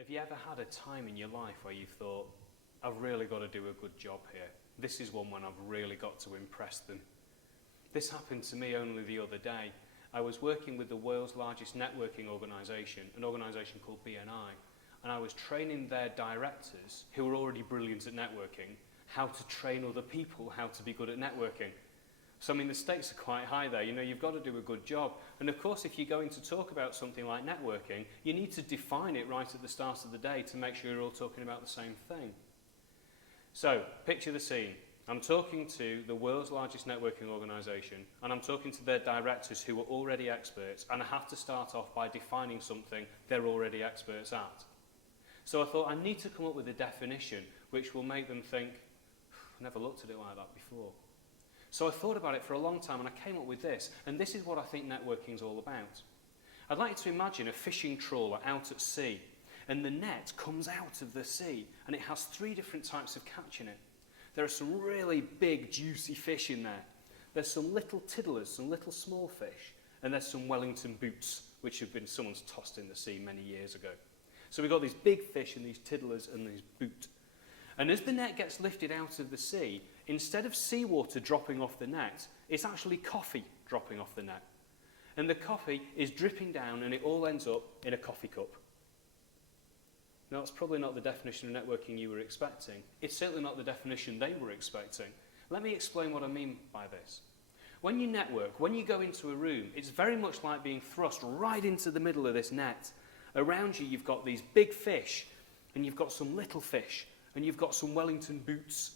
Have you ever had a time in your life where you thought, I've really got to do a good job here? This is one when I've really got to impress them. This happened to me only the other day. I was working with the world's largest networking organisation, an organisation called BNI, and I was training their directors, who were already brilliant at networking, how to train other people how to be good at networking. So, I mean, the stakes are quite high there. You know, you've got to do a good job. And of course, if you're going to talk about something like networking, you need to define it right at the start of the day to make sure you're all talking about the same thing. So, picture the scene. I'm talking to the world's largest networking organisation, and I'm talking to their directors who are already experts, and I have to start off by defining something they're already experts at. So I thought I need to come up with a definition which will make them think, I've never looked at it like that before. So I thought about it for a long time and I came up with this, and this is what I think networking is all about. I'd like you to imagine a fishing trawler out at sea, and the net comes out of the sea, and it has 3 different types of catch in it. There are some really big, juicy fish in there. There's some little tiddlers, some little small fish, and there's some Wellington boots, which have been someone's tossed in the sea many years ago. So we've got these big fish and these tiddlers and these boot. And as the net gets lifted out of the sea, instead of seawater dropping off the net, it's actually coffee dropping off the net. And the coffee is dripping down and it all ends up in a coffee cup. Now, that's probably not the definition of networking you were expecting. It's certainly not the definition they were expecting. Let me explain what I mean by this. When you network, when you go into a room, it's very much like being thrust right into the middle of this net. Around you, you've got these big fish, and you've got some little fish, and you've got some Wellington boots.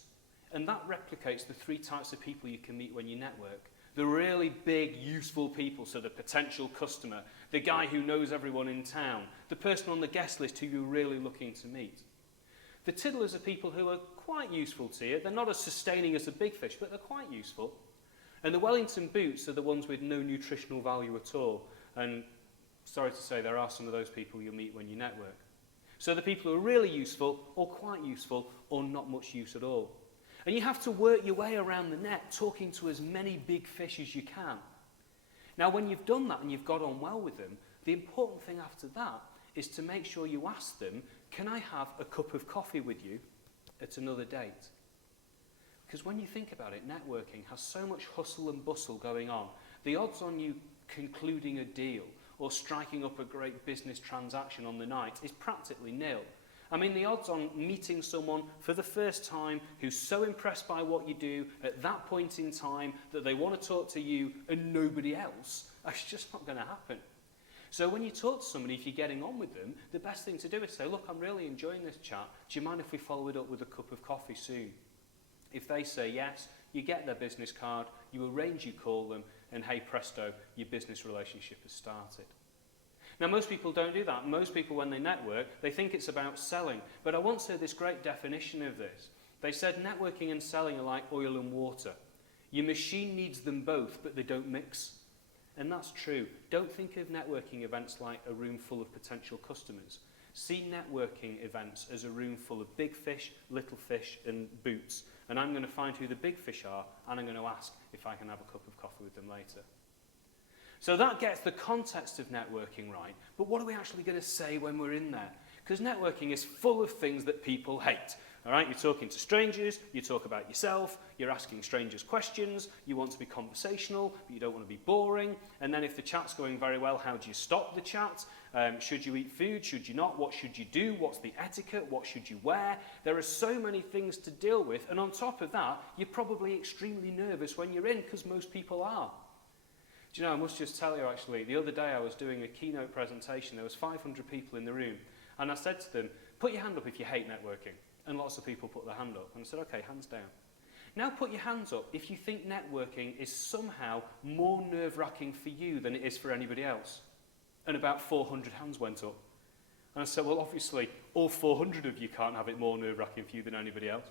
And that replicates the 3 types of people you can meet when you network. The really big, useful people, so the potential customer, the guy who knows everyone in town, the person on the guest list who you're really looking to meet. The tiddlers are people who are quite useful to you. They're not as sustaining as the big fish, but they're quite useful. And the Wellington boots are the ones with no nutritional value at all. And sorry to say, there are some of those people you'll meet when you network. So the people who are really useful, or quite useful, or not much use at all. And you have to work your way around the net, talking to as many big fish as you can. Now, when you've done that and you've got on well with them, the important thing after that is to make sure you ask them, can I have a cup of coffee with you at another date? Because when you think about it, networking has so much hustle and bustle going on. The odds on you concluding a deal or striking up a great business transaction on the night is practically nil. I mean, the odds on meeting someone for the first time who's so impressed by what you do at that point in time that they want to talk to you and nobody else, that's just not going to happen. So when you talk to somebody, if you're getting on with them, the best thing to do is say, look, I'm really enjoying this chat. Do you mind if we follow it up with a cup of coffee soon? If they say yes, you get their business card, you arrange you call them, and hey presto, your business relationship has started. Now, most people don't do that. Most people, when they network, they think it's about selling. But I once heard this great definition of this. They said networking and selling are like oil and water. Your machine needs them both, but they don't mix. And that's true. Don't think of networking events like a room full of potential customers. See networking events as a room full of big fish, little fish, and boots. And I'm going to find who the big fish are, and I'm going to ask if I can have a cup of coffee with them later. So that gets the context of networking right, but what are we actually going to say when we're in there? Because networking is full of things that people hate. All right, you're talking to strangers, you talk about yourself, you're asking strangers questions, you want to be conversational, but you don't want to be boring. And then if the chat's going very well, how do you stop the chat? Should you eat food? Should you not? What should you do? What's the etiquette? What should you wear? There are so many things to deal with, and on top of that, you're probably extremely nervous when you're in, because most people are. Do you know, I must just tell you actually, the other day I was doing a keynote presentation, there was 500 people in the room, and I said to them, put your hand up if you hate networking. And lots of people put their hand up, and I said, okay, hands down. Now put your hands up if you think networking is somehow more nerve-wracking for you than it is for anybody else. And about 400 hands went up. And I said, well, obviously, all 400 of you can't have it more nerve-wracking for you than anybody else.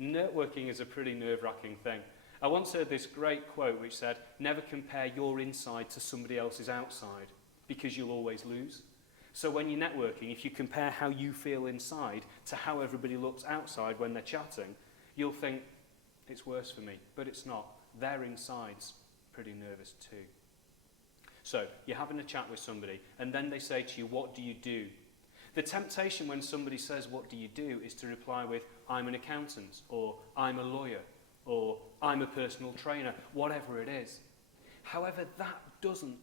Networking is a pretty nerve-wracking thing. I once heard this great quote which said, never compare your inside to somebody else's outside, because you'll always lose. So when you're networking, if you compare how you feel inside to how everybody looks outside when they're chatting, you'll think, it's worse for me. But it's not. Their inside's pretty nervous too. So you're having a chat with somebody, and then they say to you, what do you do? The temptation when somebody says, what do you do, is to reply with, I'm an accountant, or I'm a lawyer, or I'm a personal trainer, whatever it is. However, that doesn't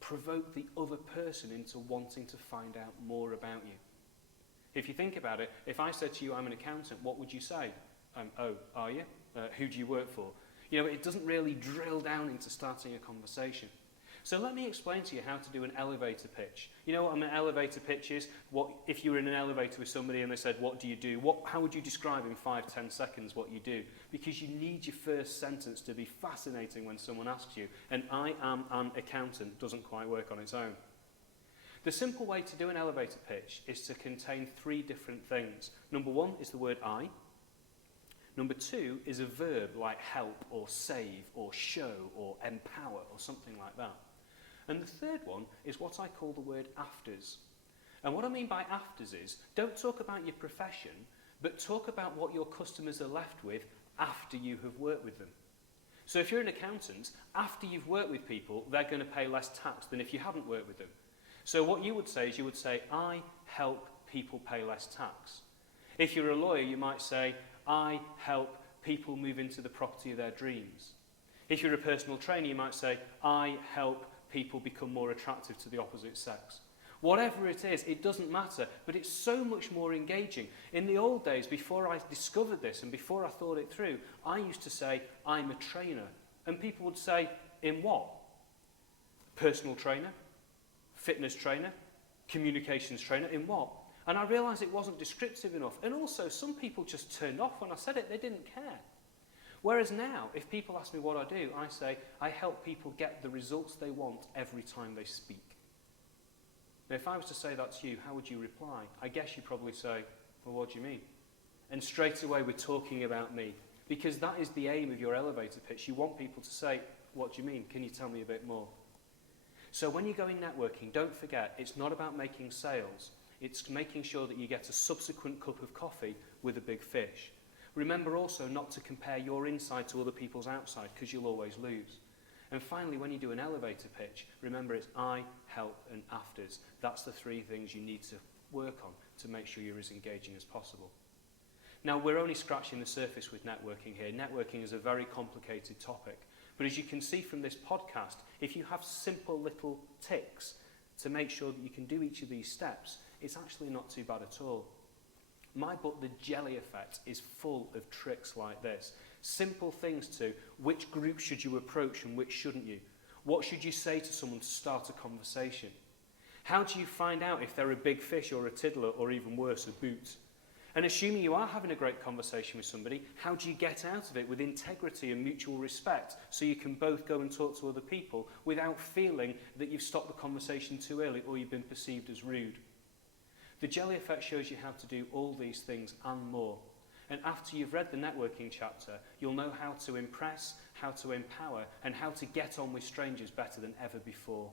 provoke the other person into wanting to find out more about you. If you think about it, if I said to you, I'm an accountant, what would you say? Oh, are you? Who do you work for? You know, it doesn't really drill down into starting a conversation. So let me explain to you how to do an elevator pitch. You know what an elevator pitch is? What if you were in an elevator with somebody and they said, what do you do? How would you describe in 5-10 seconds what you do? Because you need your first sentence to be fascinating when someone asks you. And I am an accountant doesn't quite work on its own. The simple way to do an elevator pitch is to contain 3 different things. Number 1 is the word I. Number 2 is a verb like help or save or show or empower or something like that. And the third one is what I call the word afters. And what I mean by afters is, don't talk about your profession, but talk about what your customers are left with after you have worked with them. So if you're an accountant, after you've worked with people, they're going to pay less tax than if you haven't worked with them. So what you would say is, you would say, I help people pay less tax. If you're a lawyer, you might say, I help people move into the property of their dreams. If you're a personal trainer, you might say, I help people become more attractive to the opposite sex. Whatever it is, it doesn't matter, but it's so much more engaging. In the old days, before I discovered this and before I thought it through, I used to say, I'm a trainer. And people would say, in what? Personal trainer? Fitness trainer? Communications trainer? In what? And I realised it wasn't descriptive enough. And also, some people just turned off when I said it. They didn't care. Whereas now, if people ask me what I do, I say, I help people get the results they want every time they speak. Now, if I was to say that to you, how would you reply? I guess you'd probably say, well, what do you mean? And straight away, we're talking about me. Because that is the aim of your elevator pitch. You want people to say, what do you mean? Can you tell me a bit more? So when you go in networking, don't forget, it's not about making sales. It's making sure that you get a subsequent cup of coffee with a big fish. Remember also not to compare your inside to other people's outside, because you'll always lose. And finally, when you do an elevator pitch, remember it's I, help, and afters. That's the 3 things you need to work on to make sure you're as engaging as possible. Now, we're only scratching the surface with networking here. Networking is a very complicated topic. But as you can see from this podcast, if you have simple little ticks to make sure that you can do each of these steps, it's actually not too bad at all. My book, The Jelly Effect, is full of tricks like this. Simple things to which group should you approach and which shouldn't you? What should you say to someone to start a conversation? How do you find out if they're a big fish or a tiddler or even worse, a boot? And assuming you are having a great conversation with somebody, how do you get out of it with integrity and mutual respect so you can both go and talk to other people without feeling that you've stopped the conversation too early or you've been perceived as rude? The Jelly Effect shows you how to do all these things and more. And after you've read the networking chapter, you'll know how to impress, how to empower, and how to get on with strangers better than ever before.